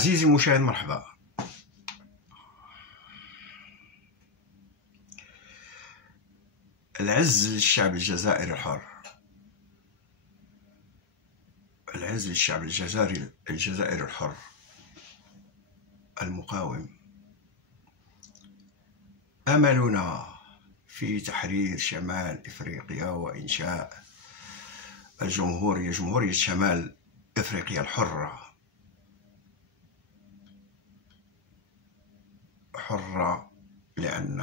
عزيزي المشاهد، مرحبا. العز للشعب الجزائري الحر، العز للشعب الجزائري الحر المقاوم. أملنا في تحرير شمال إفريقيا وإنشاء جمهورية شمال إفريقيا الحرة، لأن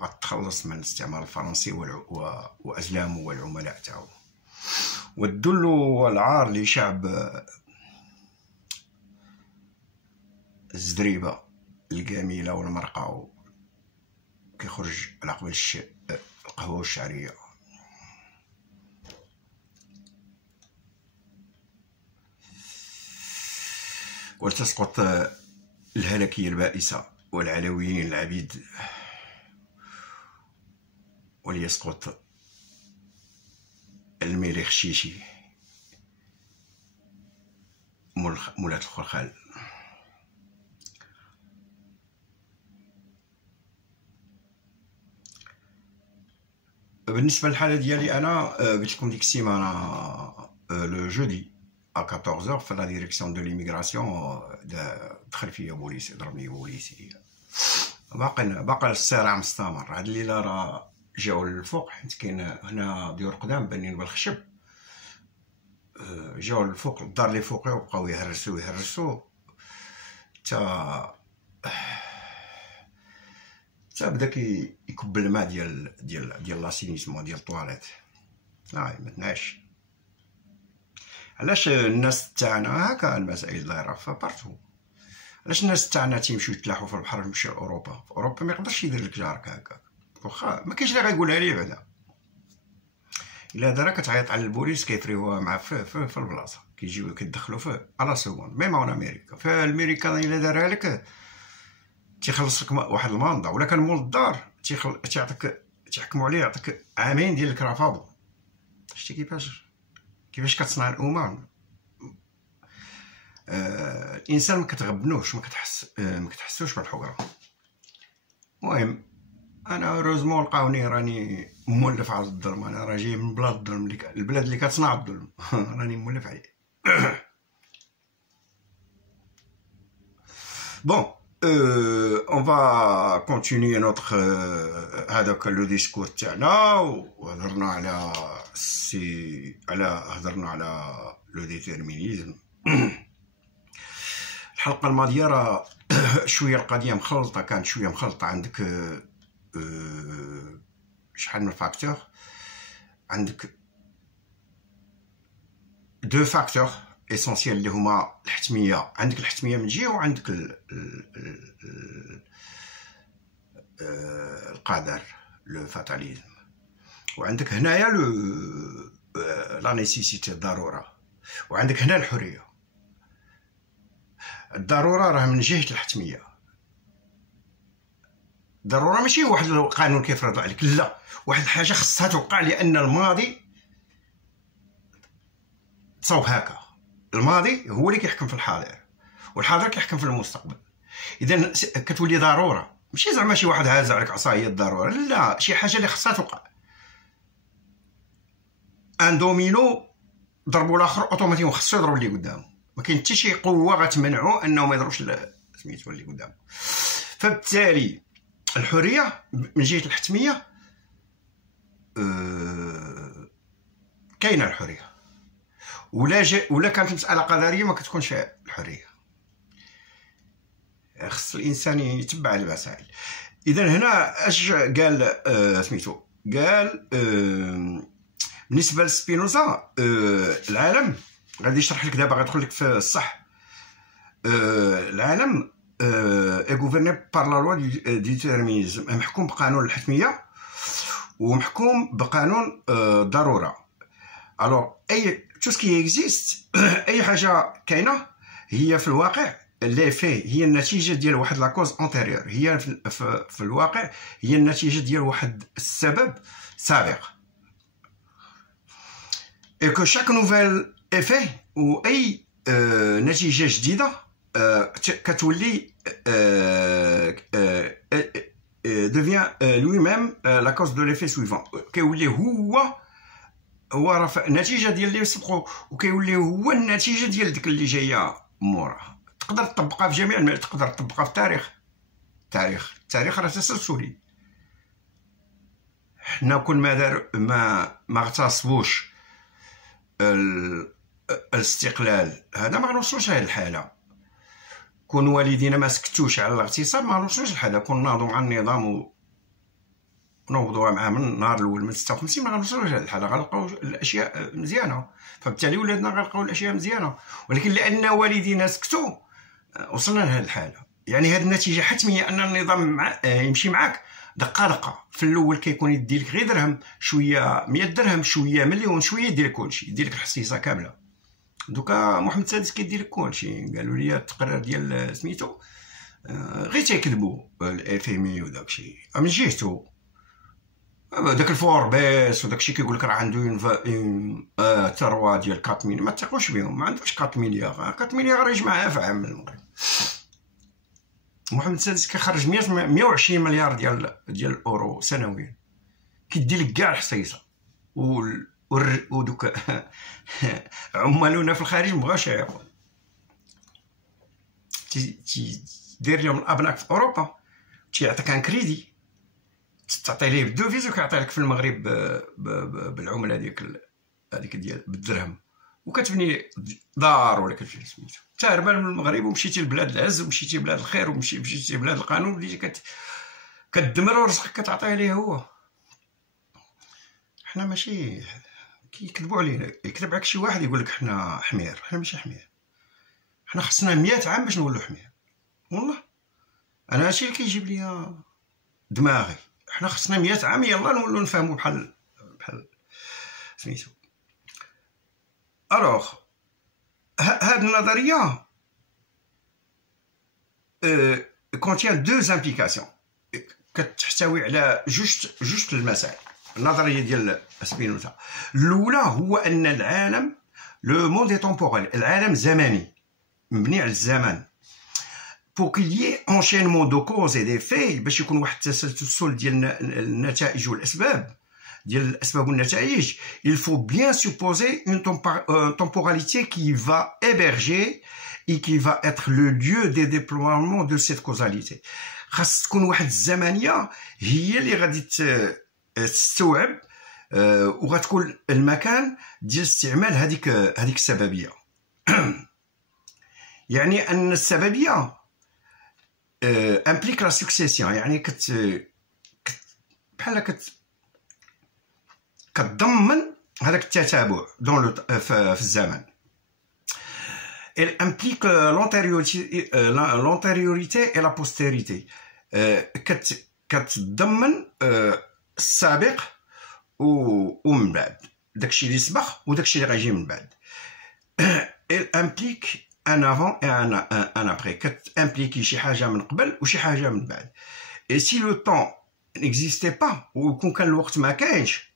غتخلص من الاستعمار الفرنسي وأزلامه والعملاء تاعو. والذل والعار لشعب الزدريبة الجميلة والمرقة كيخرج على قبل القهوة الشعرية. ولتسقط الهلكية البائسة والعلويين العبيد، وليسقط المليخ شيشي مولاة الخلخال. بالنسبة للحالة ديالي أنا، قلت لكم ديك السيمانة لو جودي à 14h في لا ديريكسيون دو ليميغراسيون دخل فيا بوليسي، ضربني بوليسي. باقي الصراع مستمر. هاد الليلة راه جاو للفوق، حيت كاين هنا ديور قدام بانين بالخشب، جاو للفوق الدار اللي فوقي وبقاو يهرسو تا بدا يكب الماء ديال لاسينيسمون ديال الطواليت. لا متنعش. علاش الناس تاعنا هكا المسائل دايره فبارتو؟ علاش الناس تاعنا تيمشيو يتلاحوا في البحر، يمشيو لاوروبا؟ في اوروبا ما يقدرش يدير لك جارك هكا، واخا ما كاينش اللي غايقولها ليه بعدا. الا هذا راه كتعيط على البوليس كيفريوها معاه في البلاصه، كيجيو كيدخلوا فيه على سكوند. ميم اون امريكا، في امريكا الا دارها لك تيخلص لك واحد الماندا، ولا كان مول الدار تيعطيك، تيحكموا عليه يعطيك عامين ديال الكرافادو. شتي كيفاش كتصنع الامم؟ الانسان ما كتغبنوش، ما كتحسوش بالحقره. المهم انا روزمون لقاوني راني مولف على الظلم. انا راه جاي من بلاد الظلم، البلاد اللي كتصنع الظلم راني مولف عليه. بون on va continuer notre هذاك لو ديسكور تاعنا، وهضرنا على لو ديتيرمينيزم. الحلقه الماضيه راه شويه القضيه مخلطه، كانت شويه مخلطه. عندك شحال من فاكتور، عندك دو فاكتور اسونسيال اللي هما الحتميه. عندك الحتميه من جهه، وعندك القدر لو فاتاليزم، وعندك هنايا لا نيسيسيتي الضروره، وعندك هنا الحريه. الضروره راه من جهه الحتميه. الضروره ماشي واحد القانون كيفرض عليك، لا، واحد الحاجه خصها توقع، لان الماضي تصاوب هكا. الماضي هو اللي كيحكم في الحاضر، والحاضر كيحكم في المستقبل. اذا كتولي ضروره، ماشي زعما شي واحد هاز عليك عصا هي الضروره، لا، شي حاجه اللي خصها توقع. ان دومينو ضربوا الاخر اوتوماتيكون خصو يضرب اللي قدامه، ما كاين حتى شي قوه غتمنعو انه ما يضربش سميتو اللي قدامه. فبالتالي الحريه من جهه الحتميه كاينه الحريه، ولا كانت مساله قدريه ما كتكونش الحريه. خص الانسان يتبع المسائل. اذا هنا اش قال سميتو؟ قال بالنسبه لسبينوزا العالم، غادي يشرح لك دابا، غادخل لك في الصح. العالم اي غوفرني بار لا لوا دي ديتيرمينيزم، محكوم بقانون الحتميه ومحكوم بقانون الضروره. الوغ اي تو سكي اكزيست، اي حاجه كاينه هي في الواقع لي في هي النتيجه ديال واحد لاكوز انتيريور، هي في الواقع هي النتيجه ديال واحد السبب سابق. اي كو شاك نوفيل افي، و اي نتيجه جديده كتولي devient lui-même la cause de l'effet suivant. كيولي هو راه النتيجه ديال اللي سبقو، وكيولي هو النتيجه ديال ديك اللي جايه موراه. تقدر تطبقها في جميع المجالات، تقدر تطبقها في التاريخ راه تسلسلي. حنا كون ما اغتصبوش الاستقلال هذا ما غنوصلوش لهاد الحاله. كون والدينا ما سكتوش على الاغتصاب ما غنوصلوش لهذا. كون ناضوا مع النظام ونوضوها معاه من النهار الاول من 56 ما غنوصلوش لهاد الحاله، غنلقاو الاشياء مزيانه. فبالتالي ولادنا غنلقاو الاشياء مزيانه، ولكن لان والدينا سكتوا وصلنا لهاد الحاله. يعني هاد النتيجه حتميه ان النظام يمشي معاك دقه. في الاول كيكون يدي لك غير درهم، شويه 100 درهم، شويه مليون، شويه يدير لك كلشي، يدير لك الحصيصه كامله. دوكا محمد السادس كيدير لك كلشي. قالوا لي التقرير ديال سميتو غير تيكذبوا الاف ام اي وداكشي من جهتو. داك الفوربيس وداكشي كيقول لك راه عنده ثروه ديال 4 مليون، ما تثقوش بهم. ما عندوش 4 مليار. 4 مليار راه يجمعها في عام من المغرب. محمد السادس كيخرج 120 مليار ديال الاورو سنويا، كيدي لك كاع الحصيصه. ودوك عمالونا في الخارج مبغاوش يعيقوا. دير لهم الابناك في اوروبا، تيعطيك ان كريدي، تعطي ليه بالدوفيز وكيعطي لك في المغرب بالعمله هذيك ديال بالدرهم، وكتبني دار ولا كتمشي سميتو. انت هربان من المغرب ومشيتي لبلاد العز ومشيتي لبلاد الخير ومشيتي لبلاد القانون، وليتي كتدمر ورزقك كتعطيه ليه هو. حنا ماشي كيكذبوا علينا. يكذب عليك شي واحد يقول لك حنا حمير. حنا ماشي حمير، حنا خصنا 100 عام باش نولوا حمير. والله انا هادشي اللي كيجيب ليا دماغي. حنا خصنا 100 عام يلا نولوا نفهموا بحال سميتو. الوغ هاد النظريه كونتيان دوز امبليكاسيون، كتحتوي على جوج المسائل. النظريه ديال سبينوزا الاولى هو ان العالم لو موند اي تمبورال، العالم زمني مبني على الزمن. pour qu'il y ait enchaînement de causes et d'effets، باش يكون واحد التسلسل ديال النتائج والاسباب ديال الاسباب والنتائج، il faut bien supposer une temporalité qui va héberger et qui va être le lieu des déploiements de cette causalité. خاص تكون واحد الزمنيه هي اللي غادي تستوعب وغتكون المكان ديال استعمال هذيك السببيه. يعني ان السببيه implique la succession، يعني بحال كتضمن هذاك التتابع في الزمن. elle implique l'antériorité et la postérité، كتضمن السابق ومن بعد، داكشي اللي سبق وداكشي اللي غيجي من بعد. elle implique un avant et un après، كتامبليكي شي حاجه من قبل وشي حاجه من بعد. et si le temps n'existait pas ويكون كان الوقت ما كاينش،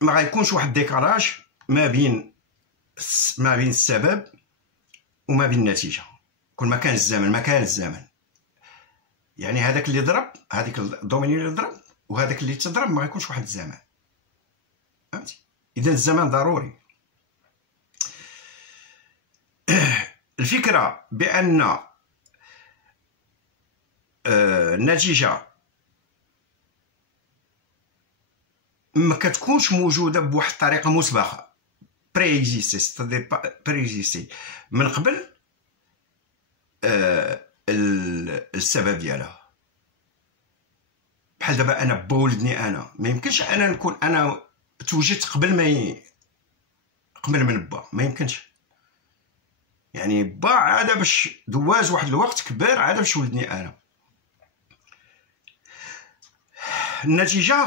ما غيكونش واحد ديكالاج ما بين السبب وما بين النتيجه. كل ما كان الزمن يعني هذاك اللي ضرب، هذيك الدوميني اللي ضرب وهذاك اللي تضرب ما غيكونش واحد الزمن. فهمتي؟ اذا الزمن ضروري. الفكره بان النتيجه ما كتكونش موجوده بواحد الطريقه مسبقه، بريزيستي من قبل السبب ديالها. بحال دابا انا با ولدني، انا ما يمكنش انا نكون انا توجدت قبل من با، ما يمكنش. يعني با عاد باش دواز واحد الوقت كبير عاد باش ولدني انا. النتيجه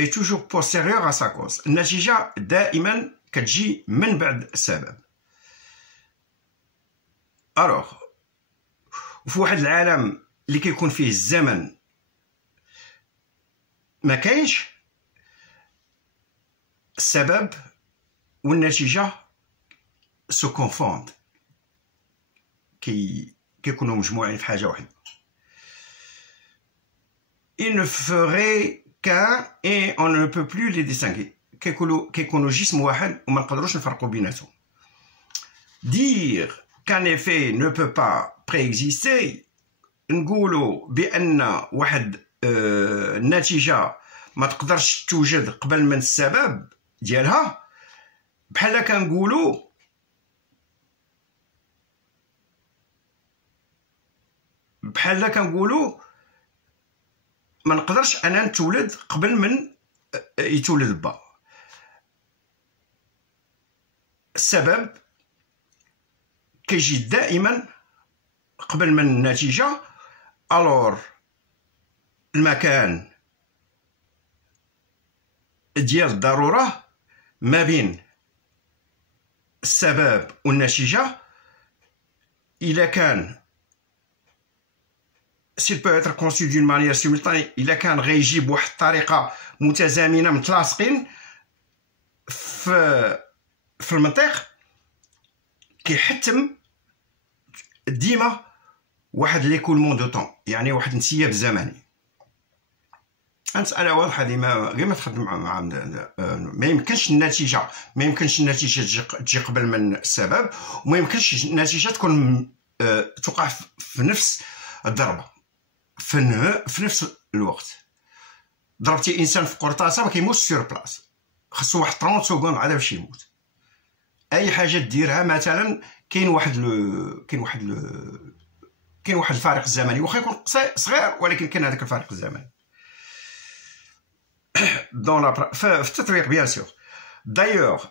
est toujours postérieure à sa cause. النتيجه دائما كتجي من بعد السبب. الوغ وفي واحد العالم اللي كيكون فيه الزمن ما كاينش، السبب والنتيجه سو كونفوند، كيكونوا مجموعين في حاجه واحده. il ne ferait qu'un et on ne peut plus les distinguer. كيكونوا جسم واحد وما نقدروش نفرقوا بيناتهم. dire qu'un effet ne peut pas préexister، نقولوا بان واحد النتيجه ما تقدرش توجد قبل من السبب ديالها، بحال كنقولوا ما نقدرش انا نتولد قبل من يتولد با. السبب كيجي دائما قبل من النتيجه. الور المكان ديال الضروره ما بين السبب والنتيجه، الا كان s'il peut être conçu d'une manière simultanée، الا كان غيجي بواحد الطريقه متزامنه متلاصقين في المنطق، كيحتم ديما واحد ليكولمون دو طون، يعني واحد الانسياب زمني. المساله واضحه ديما، غير ما تخدم مع ما يمكنش النتيجه تجي قبل من السبب، وما يمكنش النتيجه تكون توقع في نفس الضربه في نفس الوقت. ضربتي انسان في قرطاسه ما كيموتش سور بلاص، خاصو واحد 30 سكوند عاد باش يموت. اي حاجه ديرها مثلا كاين واحد الفارق الزمني، واخا يكون صغير ولكن كاين هذاك الفارق الزمني في التطبيق بيان سور. دايوغ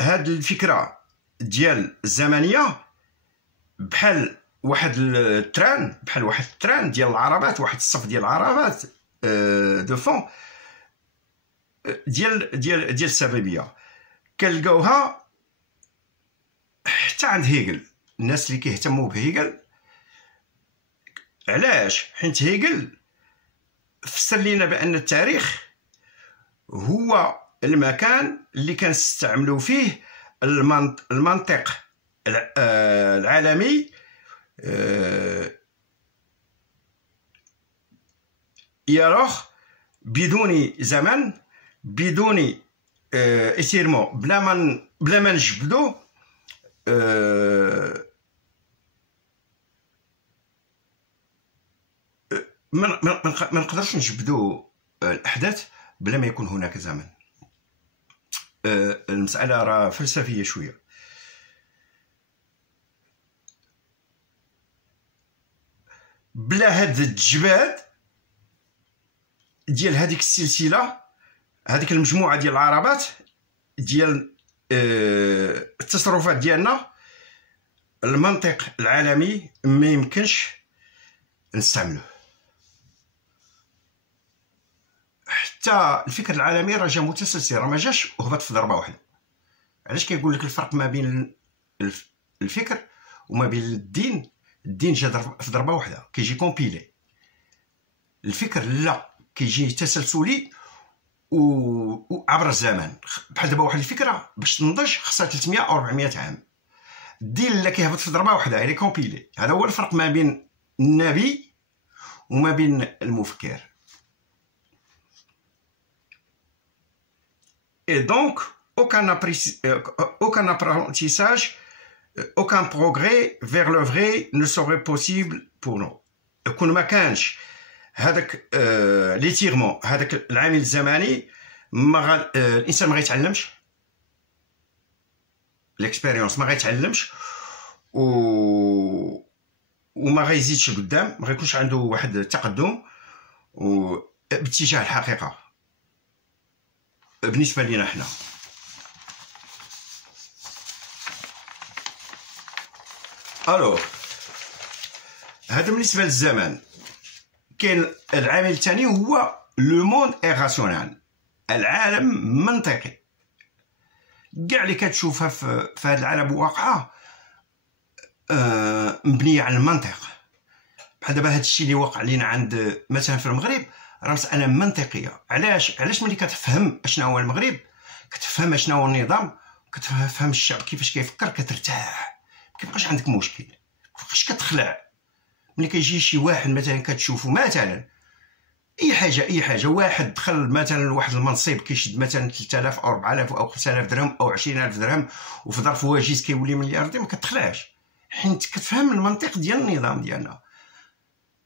هاد الفكره ديال الزمنيه بحال واحد التران ديال العربات، واحد الصف ديال العربات دو فون ديال السببيه، كنلقاوها حتى عند هيجل. الناس اللي كيهتموا بهيجل، علاش؟ حيت هيجل فسر لينا بان التاريخ هو المكان اللي كنستعملوا فيه المنطق العالمي يروح بدون زمن، بدون اسيرمون، بلا ما نجبدو ما نقدرش نجبدو الاحداث بلا ما يكون هناك زمن. المساله راه فلسفيه شويه. بلا هاد الجباد ديال هذيك السلسله، هذيك المجموعه ديال العربات ديال التصرفات ديالنا، المنطق العالمي ما يمكنش نستعملوه. حتى الفكر العالمي راه جا متسلسل، راه ما جاش وهبط في ضربه واحده. علاش كيقول لك الفرق ما بين الفكر وما بين الدين؟ الدين جا في ضربه واحده، كيجي كومبيلي. الفكر لا، كيجي تسلسلي وعبر الزمن. بحال دابا واحد الفكره باش تنضج خصها 300 او 400 عام. الدين لا كيهبط في ضربه واحده، يعني كومبيلي. هذا هو الفرق ما بين النبي وما بين المفكر. Et donc, aucun apprentissage, aucun progrès vers le vrai ne serait possible pour nous. كون ما كانش هذاك ليتيرمون، هذاك العامل الزمني، الانسان ما غيتعلمش، ليكسبيريونس ما غيتعلمش وما غيزيدش قدام، ما غيكونش عنده واحد التقدم باتجاه الحقيقه بالنسبه لينا حنا. الو هذا بالنسبه للزمن. كاين العامل الثاني هو لو موند ايراسيونال، العالم منطقي. كاع اللي كتشوفها في هذا العالم واقعه مبنيه على المنطق. بحال دابا هذا الشيء اللي واقع لينا عند مثلا في المغرب راه مساله منطقيه. علاش ملي كتفهم اشنا هو المغرب، كتفهم اشنا هو النظام، كتفهم الشعب كيفاش كيفكر، كترتاح، ما كيبقاش عندك مشكل. فاش كتخلع ملي كيجي شي واحد مثلا كتشوفو مثلا اي حاجه واحد دخل مثلا لواحد المنصب كيشد مثلا 3000 او 4000 او 5000 درهم او 20000 درهم وفي ظرف وجيز كيولي ملياردير، ما كتخلعش حيت كتفهم المنطق ديال النظام ديالنا.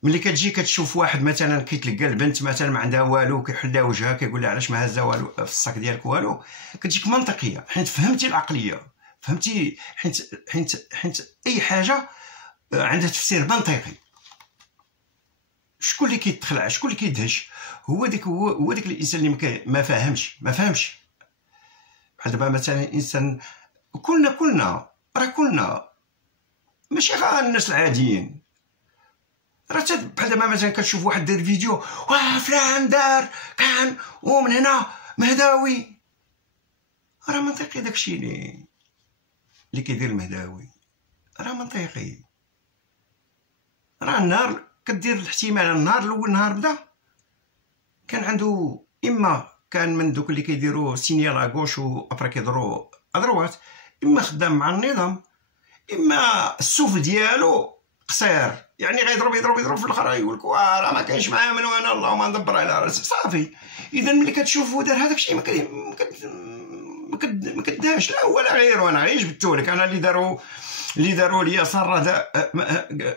ملي كتجي كتشوف واحد مثلا كيتلقى البنت مثلا ما عندها والو كيحل لها وجهها كيقول لها علاش ما هازه والو في الصاك ديالك والو، كتجيك منطقيه حيت فهمتي العقليه، فهمتي حيت اي حاجه عندها تفسير منطقي. شكون اللي كيتخلع شكون اللي كيدهش؟ هو داك الانسان اللي ما فاهمش بحال دابا مثلا الانسان كلنا ماشي غير الناس العاديين، راه بحال دابا مثلا كتشوف واحد دار فيديو واه فلان دار كان ومن هنا مهداوي، راه منطقي داكشي اللي كيدير المهداوي، راه منطقي. راه النهار كدير الاحتمال النهار الاول نهار بدا كان عنده اما كان من دوك اللي كيديروا سينيال اغوش وابرا كيضروا ادروات، اما خدام مع النظام، اما السوف ديالو قصير يعني غيضرب في الاخر يقول لك راه ما كاينش معايا من وانا اللهم ندبر على راسي صافي. اذا ملي كتشوفو دار هذاك الشيء ما كداش لا هو لا غير، انا غير جبتو لك انا اللي داروا اليسار راه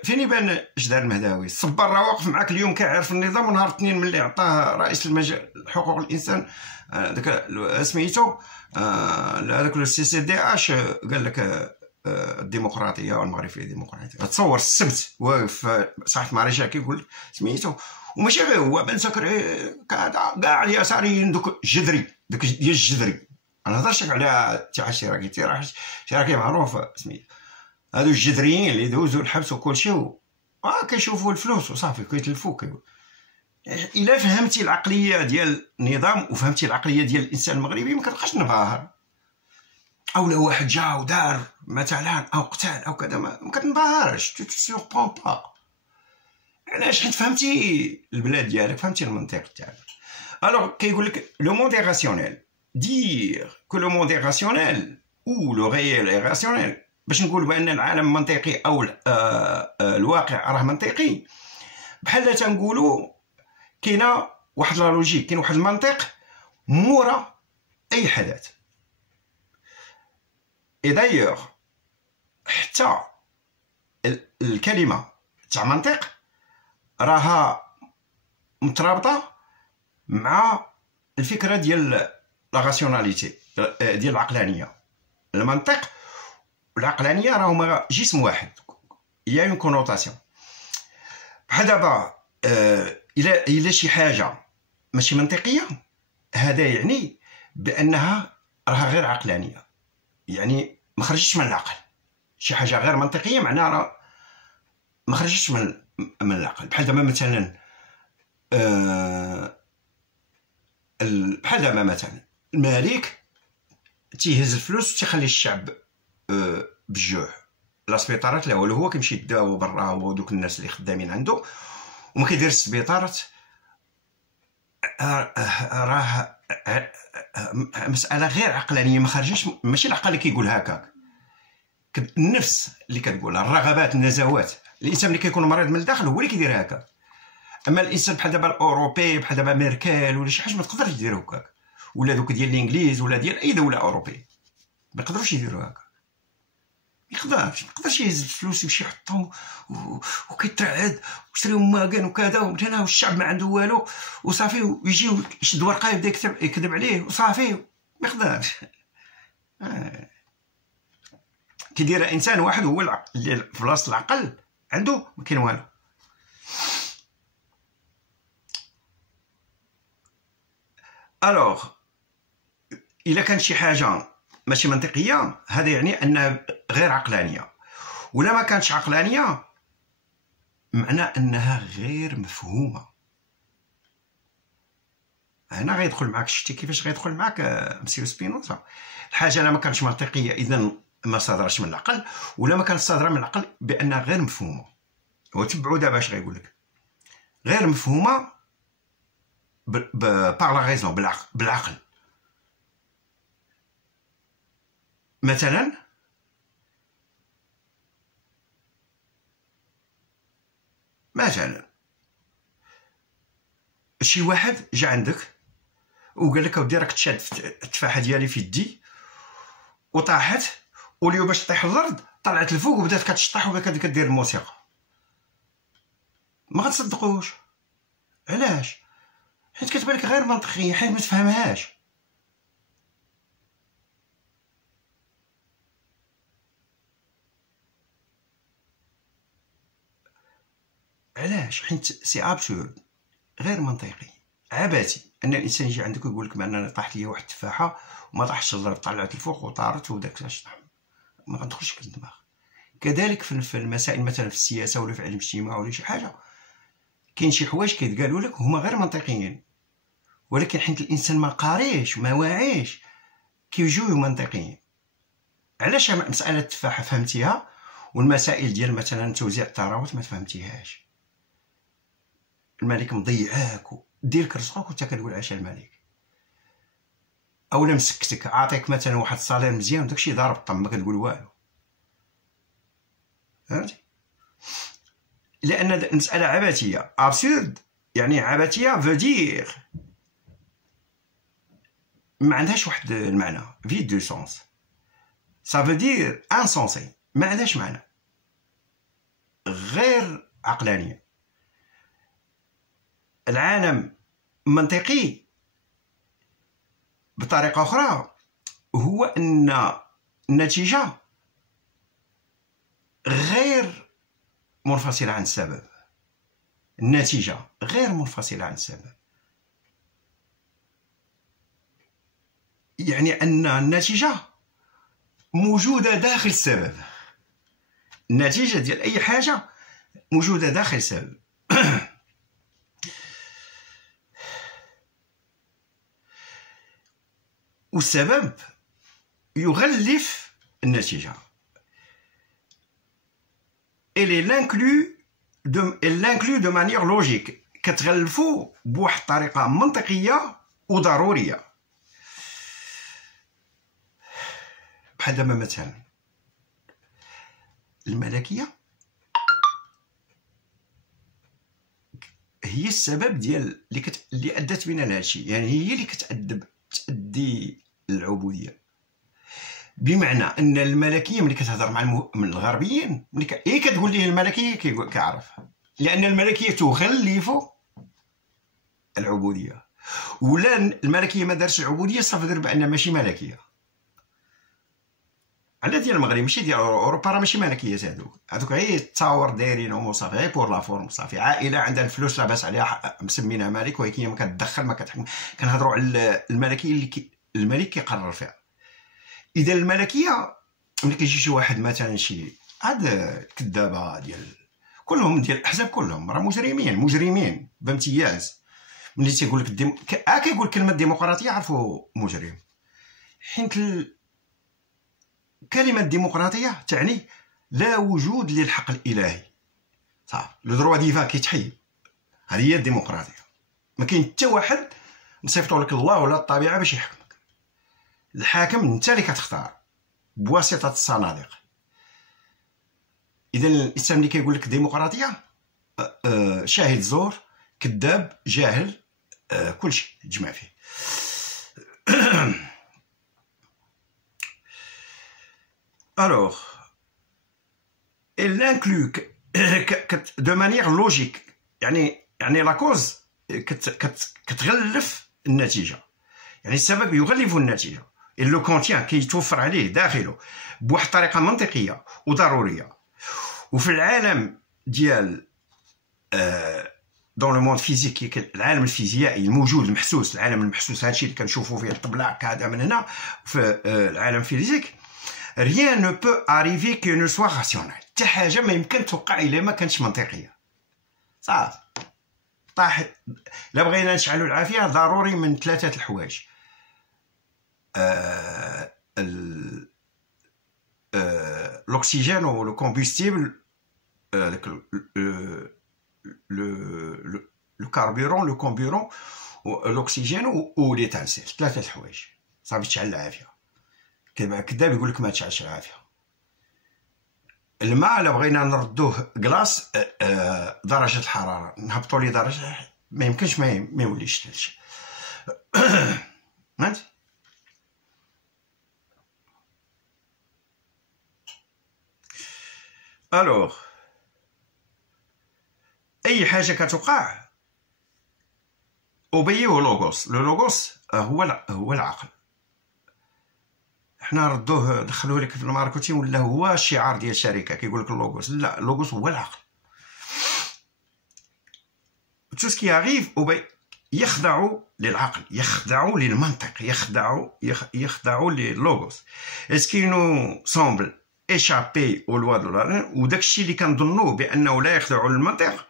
فين يبان اش دار المهداوي. الصبار راه واقف معاك اليوم كيعرف النظام، ونهار الاثنين ملي عطاه رئيس المجال حقوق الانسان داك سميتو هذاك السي سي دي اش قال لك الديمقراطيه والمغربيه الديمقراطيه. تصور السبت واقف صحه ماريشا كيقول سميتو، وماشي غير هو بن سكر كاع اليساريين دوك الجدري داك ديال الجدري، انا نهضرش على اتحاد الشراكي راه الشراكي معروف سميتو، هادو الجدريين اللي دوزو الحبس وكلشي كيشوفوا الفلوس وصافي كيتلفوا. الا فهمتي العقليه ديال النظام وفهمتي العقليه ديال الانسان المغربي ما كتبقاش نباهر. او لو واحد جا ودار مثلا او قتال او كذا ما كتنبهرش، تو سوربون با. علاش؟ حيت فهمتي البلاد ديالك، فهمتي المنطق ديالك. الوغ كيقول لك لو موند اي راسيونيل، دير كو لو موند اي راسيونيل او لو ريال اي راسيونيل، باش نقول بان العالم منطقي او الواقع راه منطقي، بحال تنقولوا كاينه واحد لا لوجيك، كاين واحد المنطق مورا اي حدث. اي دايوغ حتى الكلمه تاع منطق راها مترابطه مع الفكره ديال لا راسيوناليتي ديال العقلانيه. المنطق والعقلانيه راهما جسم واحد، هي اون كونوتاسيون. بحال دابا الا شي حاجه ماشي منطقيه، هذا يعني بانها راها غير عقلانيه، يعني ما خرجتش من العقل. شي حاجه غير منطقيه معناها راه ما خرجتش من العقل. بحال دابا مثلا بحال دابا مثلا الملك تيهز الفلوس وتيخلي الشعب بالجوع، لا سبيطارات لا والو، هو كيمشي يداو برا هو ودوك الناس اللي خدامين عنده وما كيديرش السبيطارات. راه مساله غير عقلانيه، ما خرجش، ماشي العقل اللي كيقول هكاك، النفس اللي كتقولها، الرغبات النزوات. الانسان اللي كيكون مريض من الداخل هو اللي كيدير هكاك. اما الانسان بحال دابا الاوروبي بحال دابا ميركل ولا شي حاجه ما تقدرش دير هكاك، ولا دوك ديال الانجليز ولا ديال اي دوله اوروبيه ما يقدروش يديروا هكا. ما يقدرش يهز الفلوس يمشي يحطهم وكيترعد ويشريهم ماكان وكذا وهنا والشعب ما عنده والو وصافي، ويجي يشد ورقه يبدا يكذب عليه وصافي ما يقدرش. كيدير انسان واحد هو اللي في بلاصه العقل عنده ما كاين والو. الوغ الا كان شي حاجه ماشي منطقيه، هذا يعني انها غير عقلانيه، ولا ما كانتش عقلانيه معناه انها غير مفهومه. هنا غيدخل معاك، شتي كيفاش غيدخل معاك مسيو سبينوزا؟ الحاجه لا ما كانتش منطقيه اذا ما صادرش من العقل، ولا ما كانت صادره من العقل بانها غير مفهومه. وتبعوا دابا اش غيقول لك، غير مفهومه بار لا غيزون، بالعقل. مثلا مثلا شي واحد جا عندك وقال لك اودي راك تشاد التفاحه ديالي في يدي وطاحت، واليوم باش تطيح الارض طلعت لفوق وبدات كتشطح وبدات كدير الموسيقى، ما غتصدقوش. علاش؟ حيت كتبان لك غير منطقيه، حيت ما تفهمهاش. علاش؟ حيت سي ابسورد، غير منطقي، عبثي ان الانسان يجي عندك ويقول لك بان طاحت لي واحد التفاحه وما طاحتش الارض، طلعت الفوق وطارت وبدات كتشطح، ما غندخلش في الدماغ. كذلك في المسائل مثلا في السياسه ولا في علم الاجتماع ولا شي حاجه، كاين شي حوايج كيتقالوا لك هما غير منطقيين، ولكن حيت الانسان ما قاريش ما واعيش كيجيو منطقيين. علاش مساله التفاحه فهمتيها والمسائل ديال مثلا توزيع الثروات ما تفهمتيهاش؟ الملك مضيعاك دير لك رزقك وانت كتقول عاش الملك، اولا مسكتك عاطيك مثلا واحد الصالير مزيان وداكشي ضارب الطم ما كتقول والو. فهمتي؟ لان المساله عبثيه، ابسورد، يعني عبثيه فودير ما عندهاش واحد المعنى، فيد دو سونس، سا فودير انسونسي، ما عندهاش معنى، غير عقلانيه. العالم منطقي بطريقه اخرى هو ان النتيجه غير منفصله عن السبب، النتيجه غير منفصله عن السبب، يعني ان النتيجه موجوده داخل السبب، النتيجه ديال اي حاجه موجوده داخل السبب. والسبب يغلف النتيجه. elle l'inclut de manière logique، كتغلفو بواحد الطريقه منطقيه وضروريه. بحال دابا مثلا الملكيه هي السبب ديال اللي ادت بنا لهذا الشيء، يعني هي اللي تأدي العبوديه. بمعنى ان الملكيه ملي كتهضر مع من الغربيين، ملي كتقول ليه الملكيه كيعرف، لان الملكيه تغلف العبوديه، ولا الملكيه ما دارش العبوديه صافي دير بان ماشي ملكيه. على ديال المغرب ماشي ديال اوروبا، راه ماشي ملكيه، هذوك غير التصاور دايرينهم وصافي، غير بور لا فورم صافي، عائله عندها الفلوس لاباس عليها مسمينها ملك، ولكن ما كتدخل ما كتحكم. كنهضروا على الملكيه اللي الملك كيقرر فيها. اذا الملكيه ملي كيجي شي واحد مثلا شي هاد الكذابه كلهم ديال الاحزاب كلهم راه مجرمين بامتياز. ملي تيقول لك كيقول كلمه ديمقراطيه عرفوا مجرم، حيت كلمه ديمقراطيه تعني لا وجود للحق الالهي، صافي لو دروا ديفان كيتحيد، هذه هي الديمقراطيه. ما كاين حتى واحد نصيفطوا لك الله ولا الطبيعه باش يحكمك، الحاكم انت اللي كتختار بواسطه الصناديق. اذا الانسان اللي كيقول لك ديمقراطيه شاهد زور، كذاب، جاهل، كلشي تجمع فيه. alors elle inclut de manière logique، يعني لا كوز كتغلف النتيجه، يعني السبب يغلف النتيجه، لو كونتيان كيتوفر عليه داخله بواحد الطريقه منطقيه وضروريه. وفي العالم ديال دون لو موند فيزيك، العالم الفيزيائي الموجود المحسوس، العالم المحسوس، هادشي اللي كنشوفوا فيه الطبله هذا من هنا في العالم الفيزيك، rien ne peut arriver que ne soit rationnel، حتى حاجه ما يمكن توقع الا ما كانتش منطقيه. صافي طاح. لا بغينا نشعلوا العافيه ضروري من ثلاثه الحوايج، l'oxygène ou le combustible، le carburant، le comburant، l'oxygène ou l'étincelle، ثلاثه الحوايج صافي تشعل العافيه. كذاب يقول لك ما تشعلش العافيه. الماء الا بغينا نردوه كلاص درجه الحراره نهبطوا ليه درجه ما يمكنش ما يوليش ثلج. فهمت؟ الوغ اي حاجه كتوقع اوبيو لوغوس. لو لوغوس هو العقل. حنا ردوه دخلوه لك في الماركتينغ ولا هو الشعار ديال الشركه كيقول لك اللوغوس. لا، اللوغوس هو العقل. تو سكي اريف يخضعوا للعقل، يخضعوا للمنطق، يخضعوا للوغوس. اسكي نو سامبل échapper aux lois de la وداك الشيء اللي كنظنوه بانه لا يخضع للمنطق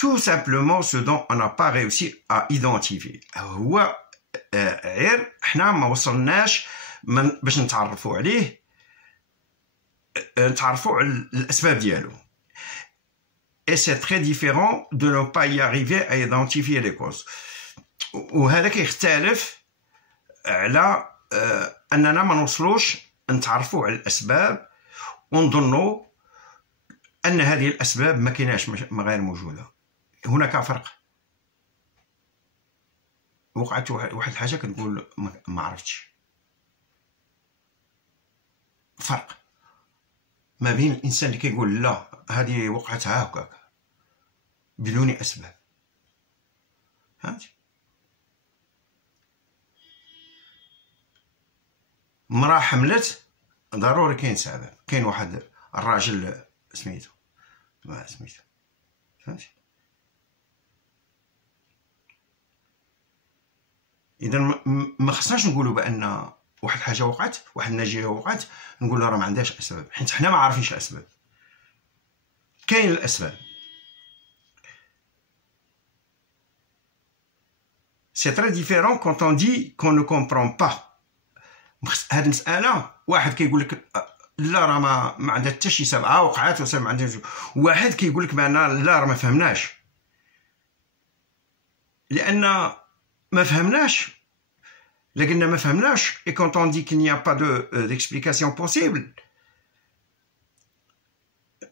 tout simplement ce dont on n'a pas réussi à identifier. هو غير حنا ما وصلناش باش نتعرفوا عليه، نتعرفوا على الاسباب ديالو. et c'est très différent de ne pas y arriver à identifier les causes. وهذا كيختلف على اننا ما نوصلوش نتعرفوا على الاسباب ونظنوا ان هذه الاسباب ما كايناش، غير موجوده. هناك فرق. وقعت واحد الحاجه كنقول ما عرفتش. فرق ما بين الانسان اللي كيقول لا هذه وقعت هكاك بدون اسباب. فهمتي؟ مرا حملت ضروري كاين سبب. كاين واحد الراجل سميتو ما سميتو. فهمتي؟ اذا ما خصناش نقولوا بان واحد الحاجه وقعت، واحد النجيله وقعت، نقولوا راه ما عندهاش اسباب، حيت حنا ما عارفينش الاسباب. كاين الاسباب. C'est très différent quand on dit qu'on ne comprend pas. هاد المساله واحد كيقول لك لا راه ما عندها حتى شي سبب، وقعات وصافي ما عندهاش. واحد كيقول لك بان لا راه ما فهمناش، لان ما فهمناش. لكن ما فهمناش et quand on dit qu'il n'y a pas d'explication possible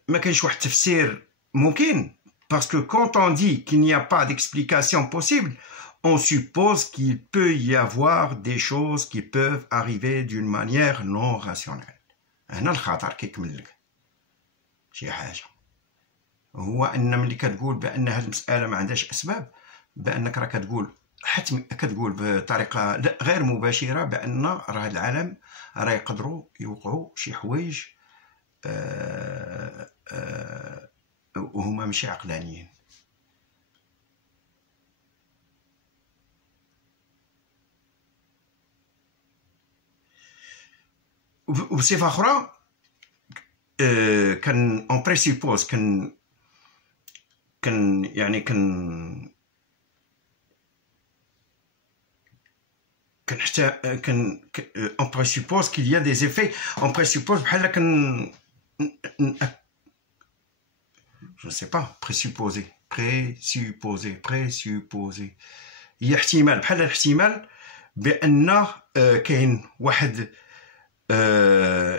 ما كاينش واحد التفسير ممكن. parce que quand on dit qu'il n'y a pas d'explication possible on suppose qu'il peut y avoir des choses qui peuvent arriver d'une manière non rationnelle. هنا الخطر كيكمل لك شي حاجه، هو ان ملي كتقول بان هذه المساله ما عندهاش اسباب، بانك راه كتقول كتقول بطريقه غير مباشره بان راه هذا العالم راه يقدروا يوقعوا شي حوايج وهما ماشي عقلانيين. وبصفه اخرى كان اون بريسيبوز كان يعني حتى on présuppose qu'il y a des effets. on présuppose بحال je ne sais pas présupposer هي احتمال، بحال الاحتمال بان كاين واحد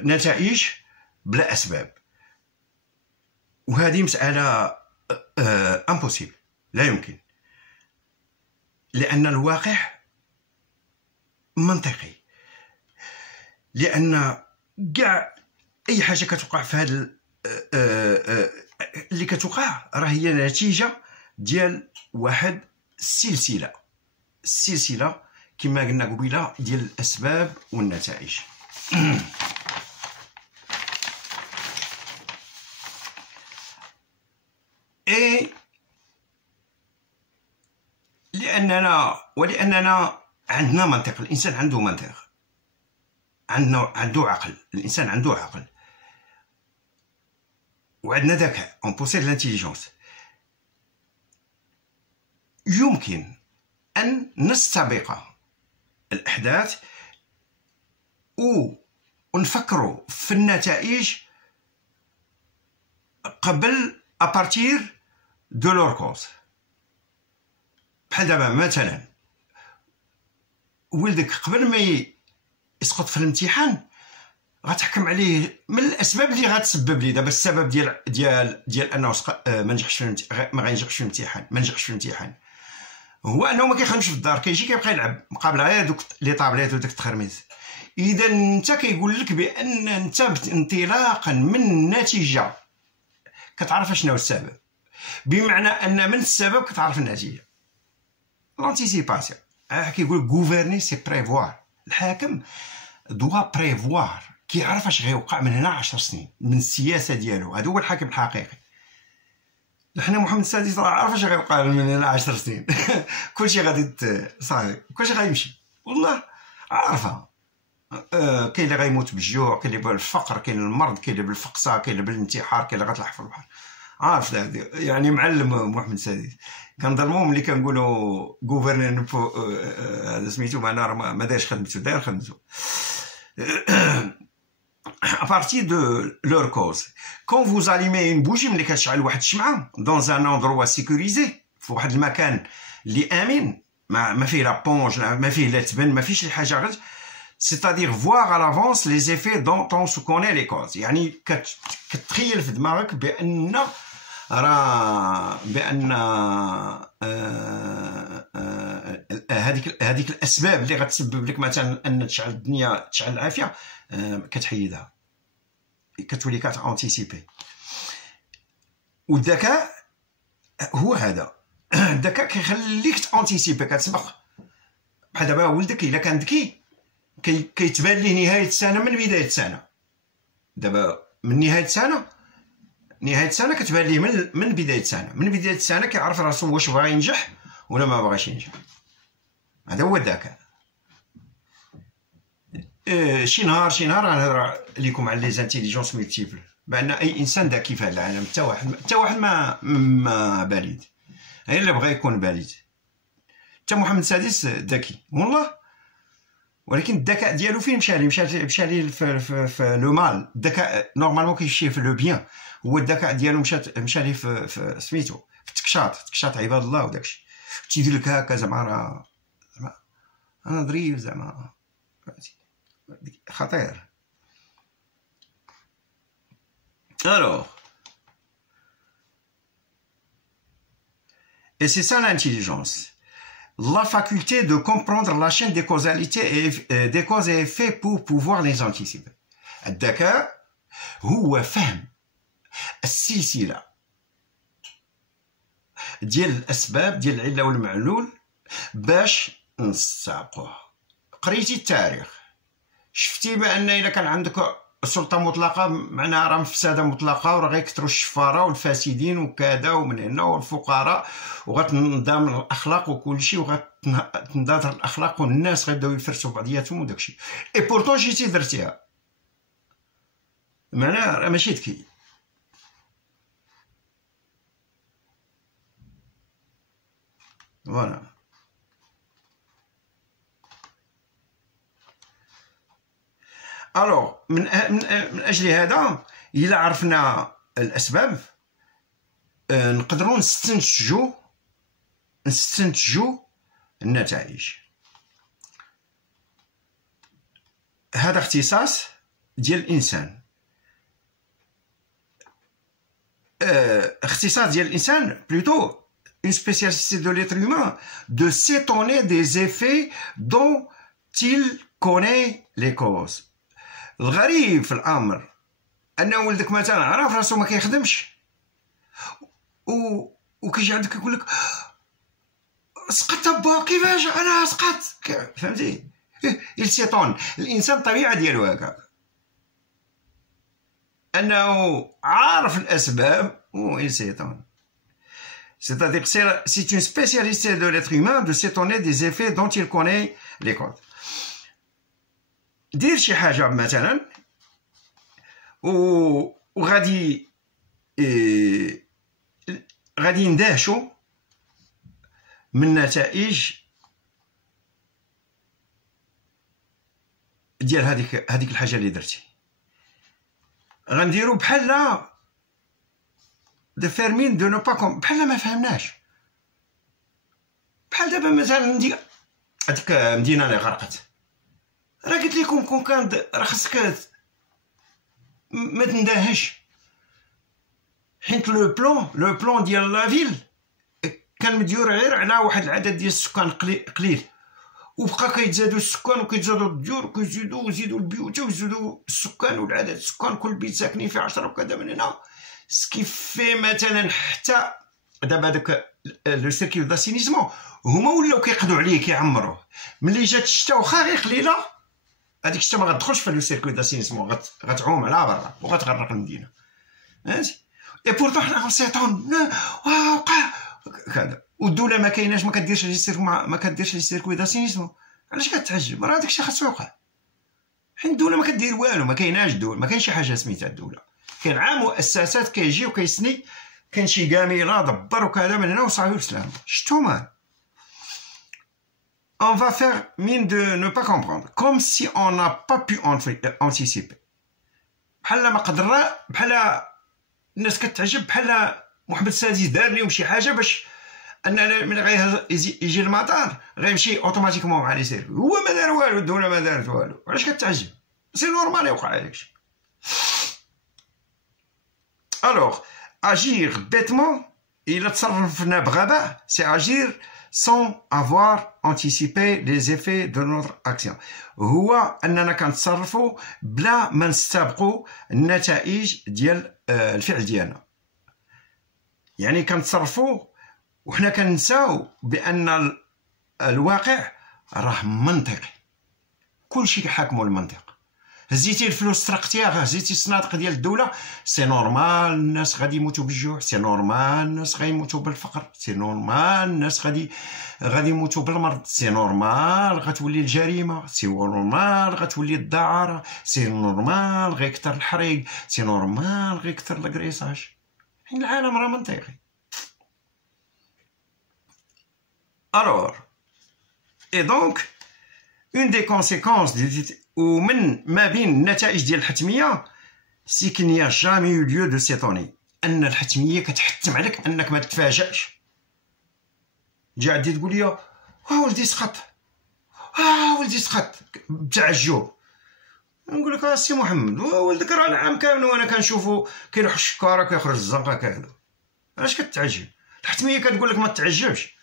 نتائج بلا اسباب، وهذه مساله امبوسيبل، لا يمكن، لان الواقع منطقي. لان كاع اي حاجه كتوقع في هذا اللي كتوقع راه هي نتيجه ديال واحد السلسله كما قلنا قبيله ديال الاسباب والنتائج. اي ولاننا عندنا منطق. الانسان عنده منطق، عنده عقل. الانسان عنده عقل وعندنا ذكاء، on possède l'intelligence. يمكن ان نستبق الاحداث ونفكروا في النتائج قبل ابارتير دو لور كوز. بحال دابا مثلا ولدك قبل ما يسقط في الامتحان غتحكم عليه من الاسباب اللي غتسبب ليه. دابا السبب ديال انه ما نجحش في ما غينجحش في الامتحان، ما نجحش في الامتحان، هو انه ما كيخدمش في الدار، كيجي كيبقى يلعب مقابل غير دوك لي طابليت وداك التخرميز. اذا انت كيقول لك بان انت انطلاقا من النتيجه كتعرف شنو السبب، بمعنى ان من السبب كتعرف النتيجه. لانتيسيباسيون كيقول غوفرني سي بريفوار، الحاكم دوا بريفوار، كيعرف اش غيوقع من هنا 10 سنين من السياسه ديالو. هذا هو الحاكم الحقيقي. حنا محمد السادس راه عارف اش غيوقع من هنا 10 سنين كلشي غادي صافي، كلشي غيمشي والله عارفها. كاين اللي غيموت بالجوع، كاين اللي بالفقر، كاين المرض، كاين اللي بالفقصه، كاين اللي بالانتحار، كاين اللي غتلح في البحر. عارف يعني معلم محمد السادس. كنظلمو ملي كنقولوا غوفرنر هذا سميتو معنا راه ما دايرش خدمتو، داير خدمتو. à partir de leur cause. Quand vous allumez une bougie ملي كتشعل واحد الشمعة dans un endroit sécurisé في واحد المكان اللي آمن، ما فيه لا بونج، ما فيه لا تبن، ما فيش شي حاجة غير، c'est-à-dire voir à l'avance les effets dont on se connaît les causes. يعني كتخيل في دماغك بأن هذيك الاسباب اللي غتسبب لك مثلا ان تشعل الدنيا، تشعل العافيه، كتحيدها، كتولي كتانتيسيبي. والذكاء هو هذا. الذكاء كيخليك تانتيسيبي، كتسبق. بحال دابا ولدك الا كان ذكي كيتبان ليه نهايه السنه من بدايه السنه. دابا من نهايه السنه كتبان ليه من بدايه السنه، من بدايه السنه كيعرف راسو واش بغا ينجح ولا ما بغاش ينجح. هذا هو الذكاء. شي نهار غنهضر لكم على لي زانتيليجونس مولتيبل، بان اي انسان ذكي في هذا العالم، حتى واحد ما باليد، غير اللي بغى يكون باليد. حتى محمد السادس ذكي والله، ولكن الذكاء ديالو فين مشى ليه في لو مال. الذكاء نورمالمون كيمشي في لو بيان، هو الذكاء ديالو مشى ليه في سميتو في التكشاط عباد الله وداكشي. تيدير لك هكا زعما انا ظريف زعما خطير. Alors, et c'est ça l'intelligence, la faculté de comprendre la chaîne des causalités et des causes et effets pour pouvoir les anticiper. الذكاء هو فهم السلسلة ديال الأسباب ديال العلة والمعلول باش نستعقوها. قريتي التاريخ، شفتي بأن إلا كان عندك سلطة مطلقة معناها راه مفسدة مطلقة، وراه غيكثروا الشفارة والفاسدين وكذا ومن هنا والفقراء، وغتنضام الأخلاق وكلشي، وغتنضاد الأخلاق والناس غيبداو يفرسوا بعضياتهم وداكشي. إي بورتون جيتي درتيها، معناها راه ماشي ذكي. فوالا. الوغ من اجل هذا الا عرفنا الاسباب نقدروا نستنتجوا النتائج. هذا اختصاص ديال الانسان. اختصاص ديال الانسان plutôt une spécialité de l'être humain de s'étonner des effets dont il connaît les causes. الغريب في الامر ان ولدك مثلا عرف راسو ما كيخدمش وكيجي عندك يقول لك سقطت با، كيفاش انا سقطت، فهمتي؟ السيطون الانسان الطبيعه ديالو هكا، انه عارف الاسباب ويسيطون. C'est-à-dire c'est une spécialité de l'être humain de s'étonner des effets dont il connaît les causes. دير شي حاجه مثلا وغادي غادي ندهشوا من نتائج ديال هذيك الحاجه اللي درتي. غنديروا بحال دو فيرمين دو نو با كوم، بحال ما فهمناش. بحال دابا مثلا هذيك مدينه اللي غرقت، راه قلت لكم كون كان راه خاصك ما تندهش، حيت لو بلون ديال لا فيل كان مديور غير على واحد العدد ديال السكان قليل، وبقى كيتزادوا السكان وكيتزادوا الديور ويزيدوا البيوت ويزيدوا السكان والعدد السكان، كل بيت ساكنين فيه 10 وكذا من هنا. سكيفي مثلا حتى دابا داك لو سيركيو داسينيزمون هما ولاو كيقضوا عليه كيعمروه. ملي جات الشتاء واخا غير قليله، هذيك الشتاء ما غتدخلش في لو سيركيو داسينيزمون، غتعوم على برا وغتغرق المدينه، فهمتي. اي بورتون حنا غنسيطون وقع كذا، والدوله ما كايناش، ما كديرش لي سيركوي داسينيزمون. علاش كتعجب؟ راه داكشي خاصو يوقع، حيت الدوله ما كدير والو، ما كايناش الدوله، ما كاينش شي حاجه سميتها الدوله. كاين عام مؤسسات كيجي وكيسني، كاين شي كاميله دبر وكذا من هنا وصافي بسلام. شتوما on va faire mine de ne pas comprendre comme si on n'a pas pu anticiper. بحال ما قدر، بحال الناس كتعجب، بحال محمد السادس دار لهم شي حاجه باش ان ملي يجي المطار غيمشي اوتوماتيكمون مع لي سيركو. هو ما دار والو، الدوله ما دارت والو، علاش كتعجب؟ سي نورمال يوقع هادشي. الوغ اجير بيتمون، الا تصرفنا بغباء، سي اجير sans avoir anticipé les effets de notre action. هو اننا كنتصرفوا بلا ما نستبقوا النتائج ديال الفعل ديالنا. يعني كنتصرفوا وحنا كنساو بان الواقع راه منطقي، كلشي كيحاكموا المنطق. هزيتي الفلوس سرقتيها، هزيتي الصناديق ديال الدوله، سي نورمال الناس غادي يموتوا بالجوع، سي نورمال الناس غيموتوا بالفقر، سي نورمال الناس غادي يموتوا بالمرض، سي نورمال غتولي الجريمه، سي نورمال غتولي الدعاره، سي نورمال غيكثر الحريق، سي نورمال غيكثر لاكريساج. حين العالم راه منطقي. Alors, et donc, une des conséquences ومن ما بين النتائج ديال الحتميه سي كي نيا جامي يو ليو دو سيتوني، ان الحتميه كتحتم عليك انك ما تتفاجئش. جا عندي تقول لي ولدي سقط، ولدي سقط بتعجب، نقول لك السي محمد ولدك راه العام كامل وانا كنشوفو كيلوح الشكاره كيخرج الزنقه كذا، علاش كتعجب؟ الحتميه كتقول لك ما تتعجبش،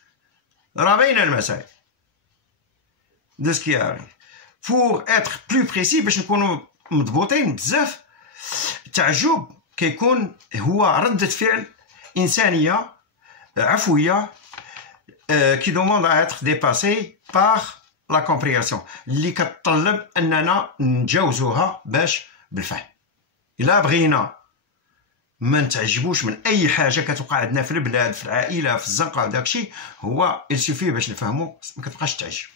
راه باينه المسائل دو سكي اريف. pour être plus précis باش نكونوا مضبوطين بزاف، التعجب كيكون هو ردة فعل إنسانية عفوية qui demande à être dépassée par la compréhension، اللي كتطلب أننا نتجاوزوها باش بالفهم. إلا بغينا ما نتعجبوش من أي حاجة كتوقع عندنا في البلاد، في العائلة، في الزنقة، داكشي هو السوفي باش نفهمو، ما كتبقاش تعجب.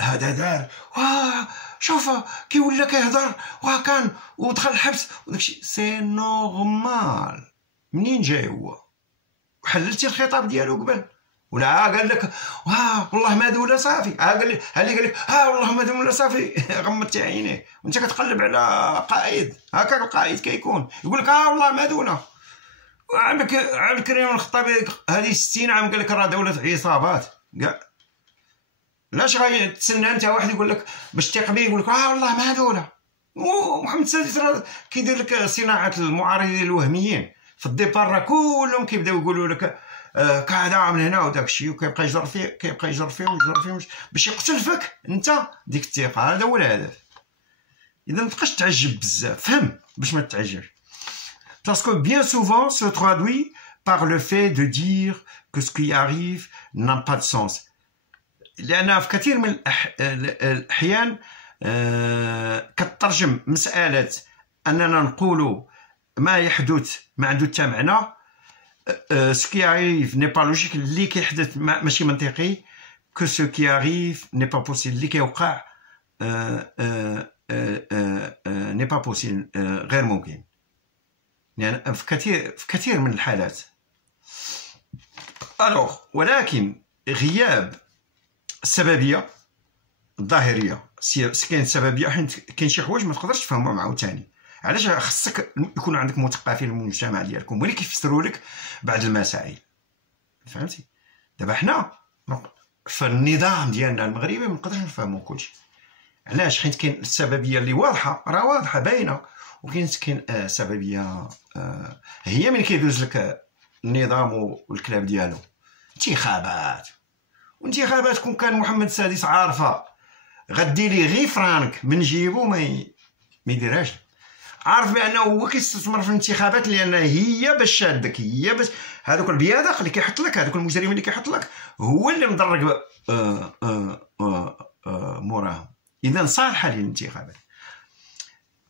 هذا دار شوف كي ولا كيهضر كان ودخل الحبس وداكشي، سي نورمال. منين جاي هو؟ وحللتي الخطاب ديالو قبل ولا قال لك والله ما دوله صافي؟ قال لك والله ما دوله صافي، غمضتي عينيه وانت كتقلب على قائد. هكاك القائد كيكون يقول لك والله ما دوله. عبد الكريم الخطابي هذه 60 عام قال لك راه دوله عصابات. لاش غتسنى انت واحد يقول لك باش تيق بيه يقول لك والله ما دوله؟ ومحمد السادس راه كيدير لك صناعه المعارضين الوهميين في الديبار، راه كلهم كيبداو يقولوا لك كذا من هنا وداك الشيء، وكيبقى يجر فيه باش يقتل انت ديك الثقه. هذا هو الهدف. اذا متبقاش تعجب بزاف، فهم باش ما تتعجبش. باسكو بيان سوفون se traduit par le fait de dire que ce qui arrive n'a pas de sens. لأن في كثير من الأحيان كترجم مسألة أننا نقول ما يحدث ما عنده حتى معنى، سو كي arrive n'est pas logique، اللي كيحدث ماشي منطقي، كو سو كي arrive n'est pas possible، اللي كيوقع n'est pas possible، غير ممكن. يعني في كثير من الحالات. alors ولكن غياب السببيه الظاهريه، كاين سببيه حيت كاين شي حوايج ما تقدرش تفهمهم عاوتاني. علاش خصك يكون عندك مثقفين المجتمع ديالكم اللي كيفسروا لك بعض المسائل، فهمتي؟ دابا حنا في النظام ديالنا المغربي ما نقدرش نفهموا كلشي، علاش؟ حيت كاين السببيه اللي واضحه، راه واضحه باينه، كاين سببيه هي من كيدوز لك النظام والكلام ديالو. انتخابات كون كان محمد السادس عارفه غدي لي غير فرانك من جيبو ما يديرهاش، عارف بانه هو كيستثمر في الانتخابات لان هي باش شادك، هي باش هذوك البيادق اللي كيحط لك، هذوك المجرمين اللي كيحط لك هو اللي مدرك موراهم. اذا صالحه للانتخابات.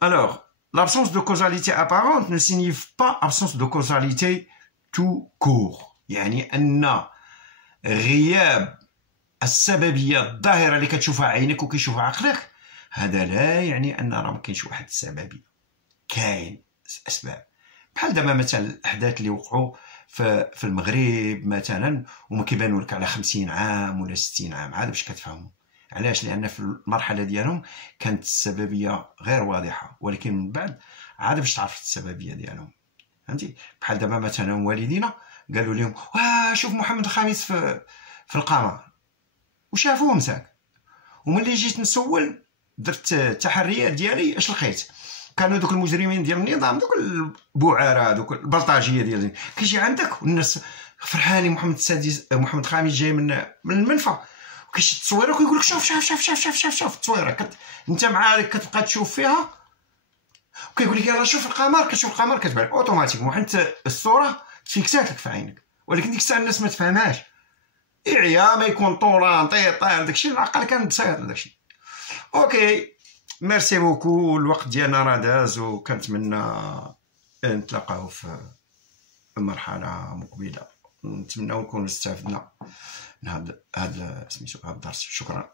Alors, l'absence de causalité apparente ne signifie pas absence de causalité tout court. يعني أن غياب السببية الظاهرة اللي كتشوفها عينك وكيشوفها عقلك هذا لا يعني أن راه ما كاينش واحد السببية. كاين أسباب، بحال دابا مثلا الأحداث اللي وقعوا في المغرب مثلا وما كيبانوا لك على 50 عام ولا 60 عام، عاد باش كتفهموا. علاش؟ لان في المرحله ديالهم كانت السببيه غير واضحه، ولكن من بعد عاد باش تعرف السببيه ديالهم، فهمتي؟ بحال دابا مثلا والدينا قالوا لهم شوف محمد الخامس في القمر، وشافوه مساك. وملي جيت نسول درت التحريات ديالي اش لقيت، كانوا دوك المجرمين ديال النظام، دوك البعاره، دوك البلطاجيه ديال كيجي عندك والناس فرحانين محمد الخامس جاي من المنفى، وكيشد التصويره وكيقول لك شوف شوف شوف شوف شوف شوف شوف التصويره، انت معاك كتبقى تشوف فيها وكيقول لك يلاه شوف القمر، كتشوف القمر كتبان اوتوماتيكمون حيت الصوره تفيكسات لك في عينك. ولكن ديك الساعه الناس ما تفهمهاش، اعيا ما يكون طولان طيطان داكشي العقل كان بسيط داكشي. اوكي ميرسي بوكو، الوقت ديالنا راه داز، وكنتمنى نتلاقاو في مرحله مقبله. نتمنى نكونوا استفدنا من هذا سميتو هذا الدرس. شكرا.